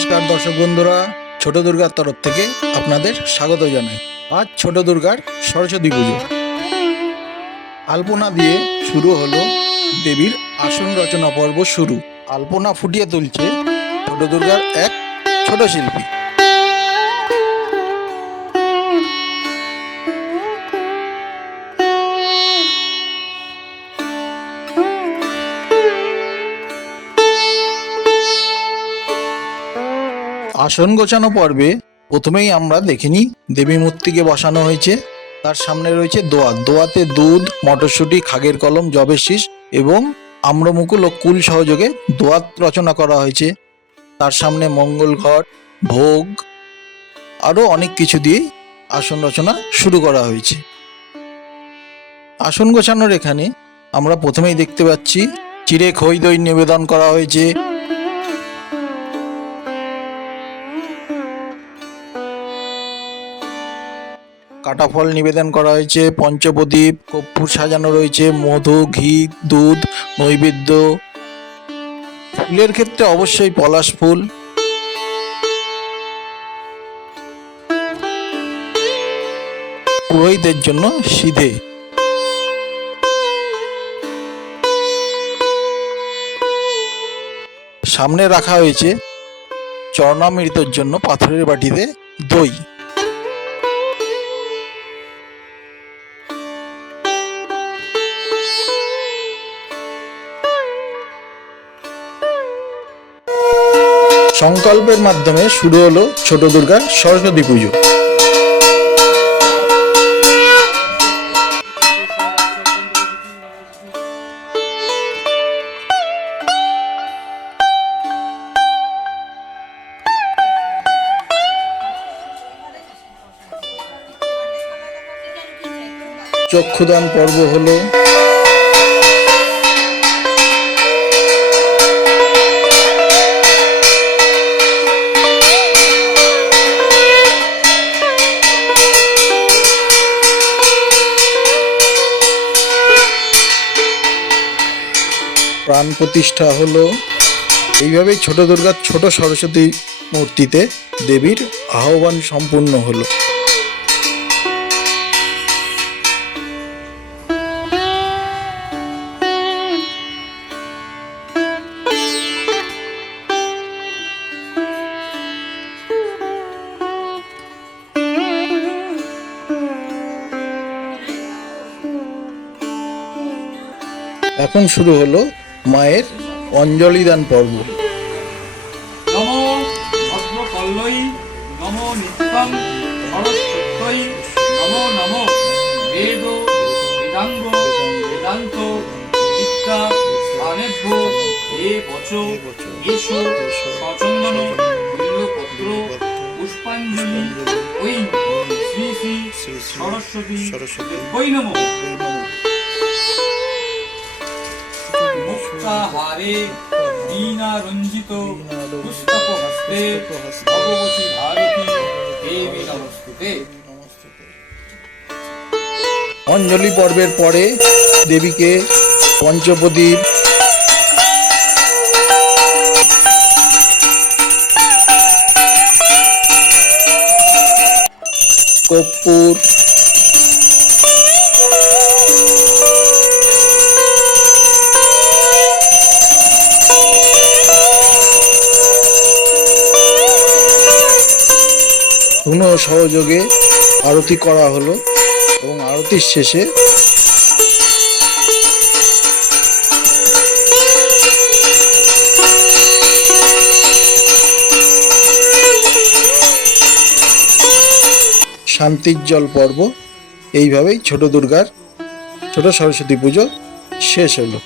নমস্কার দর্শক বন্ধুরা, ছোট দুর্গার তরফ থেকে আপনাদের স্বাগত জানাই। আজ ছোট দুর্গার সরস্বতী পুজো। আলপনা দিয়ে শুরু হলো দেবীর আসন রচনা পর্ব শুরু। আলপনা ফুটিয়ে তুলছে ছোট দুর্গার এক ছোট শিল্পী। আসন গোছানো পর্বে প্রথমেই আমরা দেখিনি দেবী মূর্তিকে বসানো হয়েছে। তার সামনে রয়েছে দোয়াত। দোয়াতে দুধ, মটরশুঁটি, খাগের কলম, জবের শীষ এবং আম্রমুকুল ও কুল সহযোগে দোয়াত রচনা করা হয়েছে। তার সামনে মঙ্গল ঘট, ভোগ আরও অনেক কিছু দিয়ে আসন রচনা শুরু করা হয়েছে। আসন গোছানোর এখানে আমরা প্রথমেই দেখতে পাচ্ছি চিড়ে খই দই নিবেদন করা হয়েছে। কাটা ফল নিবেদন করা হয়েছে, পঞ্চপ্রদীপ, কর্পূর সাজানো রয়েছে, মধু, ঘি, দুধ, নৈবেদ্য। ফুলের ক্ষেত্রে অবশ্যই পলাশ ফুল। পুরোহিতের জন্য সিধে। সামনে রাখা হয়েছে চরণামৃতর জন্য পাথরের বাটিতে দই। সংকল্পের মাধ্যমে শুরু হলো ছোট দুর্গার সরস্বতী পুজো। চক্ষুদান পর্ব হলো। প্রাণ প্রতিষ্ঠা হলো। এইভাবেই ছোট দুর্গার ছোট সরস্বতী মূর্তিতে দেবীর আহ্বান সম্পূর্ণ হলো। এখন শুরু হলো মায়ের অঞ্জলি দান পর্ব। নমো ভদ্রকল্লৈ নমো নিত্যং সরস্বত্যৈ নমো নমো বেদ বেদাঙ্গ বেদান্ত বিদ্যা স্থানেভ্য এ বচ এষো সচন্দন বিল্লপত্র পুষ্পাঞ্জলি ওই শ্রী শ্রী সরস্বতী ওই নমো। মুক্তাহারে দীনা রঞ্জিত পুস্তক হস্তে ভগবতী ভারতী দেবী নমস্তুতে। অঞ্জলি পর্বের পরে দেবীকে পঞ্চপ্রদীপ, কর্পূর, ধুনো সহযোগে আরতি করা হলো এবং আরতির শেষে শান্তির জল পর্ব। এইভাবেই ছোট দুর্গার ছোট সরস্বতী পুজো শেষ হলো।